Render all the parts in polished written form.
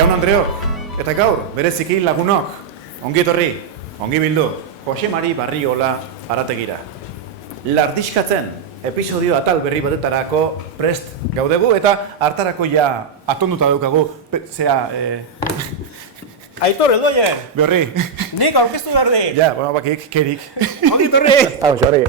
Jaun Andreok, eta gaur, bereziki lagunok, ongi etorri, ongi bildu, Jose Mari Barriola Arategira. Lardiskatzen, episodio atal berri batetarako prest gaudegu, eta hartarako ja atonduta daukagu, Aitor, eldoien! Behorri. Nik aurkeztu behar di! Ja, bakik, kerik. Ongi etorri! Hau, xorri.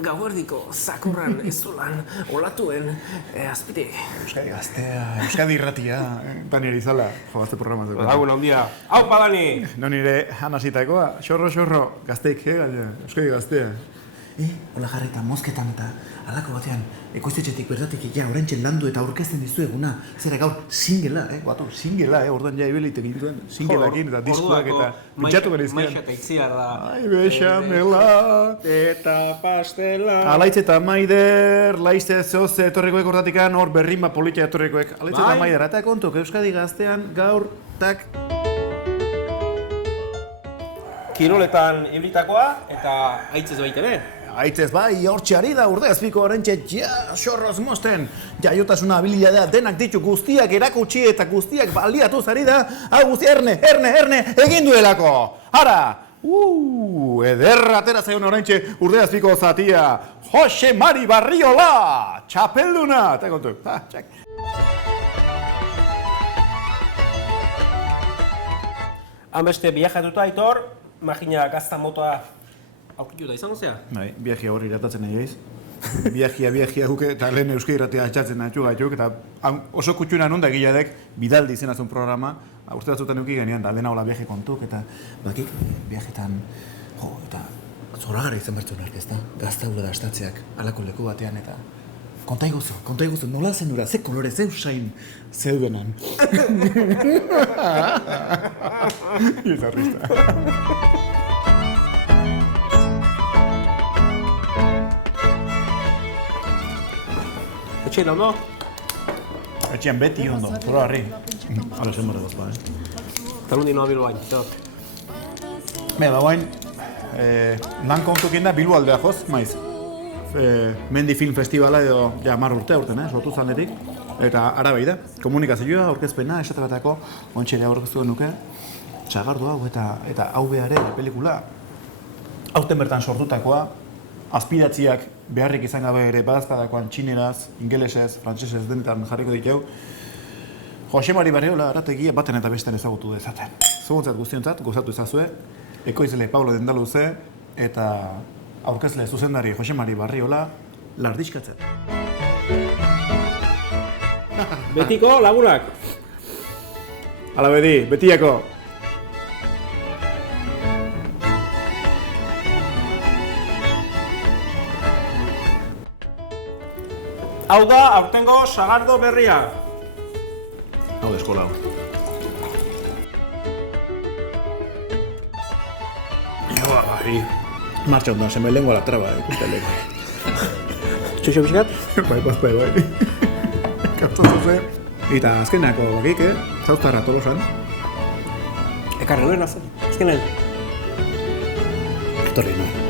Gauerdiko zakurran ezolan olatuen azpitik. Euskadi gaztea, Euskadi irratia, Dani Erizala, jobazte programaz dugu. Lagun handia. Hau, Dani! No nire hanasitakoa, xorro, gazteik, Euskadi gaztea. Hola jarreta, mozketan eta alako batean ekoiztetxetik bertatik ja oraintxe landu eta aurkezten dizueguna. Zera gaur singela, Guatu, singela, orduan ja ibelitek egin singelakin eta diskoak eta pintxatu berizkean. Maixa eta itziarra. Ai, bexamela. Eta pastela. Alaitz eta Maider, laizte zoz etorrikoek ordatikan, hor berrima politia etorrikoek. Alaitz eta Maider, eta kontok, Euskadi gaztean gaur, tak. Kiroletan ibritakoa eta aitzez baita ere. Aitzez bai, hortxe ari da urde azpiko oraintxe xorroz mosten. Jaiotasuna habilidadea denak ditu guztiak erakutsi eta guztiak baliatuz ari da. Hau guzti, erne, egin duelako. Hara, ederra atera zaion oraintxe urde azpiko zatia. Jose Mari Barriola, txapelduna. Eta kontu, txak. Hanbeste biajatuta, Aitor, imagina gazta motoa aurkitu da izango zea? Bai, biajia hori iratatzen nahi gaiz. Biajia huke eta lehen Euskadi irratia atxatzen gaituk eta oso kutxuna non da giladek bidaldi izenazun programa uste batzutan euki genean da dena hola biaje kontuk eta bakik biajetan eta zoragarri izan bertzen ark ezta? Gazta hula da astatzeak alako leku batean eta konta iguzu, nola zen ura, ze kolore, ze usain zeudenan. Izarrista. Etxean ondo? Etxean beti ondo, zora harri. Hala zen barra gozpa, Talundi noa Bilbain, bain, lan kontukien da Bilbo aldea joz, maiz. Mendi Film Festivala edo ja 10 urte aurten, sortu zanetik. Eta arabei da, komunikazioa, aurkezpena, esate batako, ontxere aurkeztu nuke. Txagardu hau eta hau behare pelikula. Aurten bertan sortutakoa, azpidatziak beharrik izan gabe ere badazkadakoan txineraz, ingelesez, frantsesez denetan jarriko ditu. Jose Mari Barriola Arategia baten eta bestean ezagutu dezaten. Zuguntzat guztiontzat, gozatu ezazue, ekoizle Pablo Dendaluze eta aurkezle zuzendari Jose Mari Barriola lardiskatzen. Betiko lagunak! Hala bedi, betiako! Hau da, aurtengo sagardo berria. Hau da eskola hau. Joa, bai. Martxa ondan, zenbait lengua la traba, ikusteleko. Txoxo bizikat? Bai. Kaptatu ze. Eta azkenako bakik, zauztarra tolosan. Ekarri nuen, azkenean. Etorri nuen.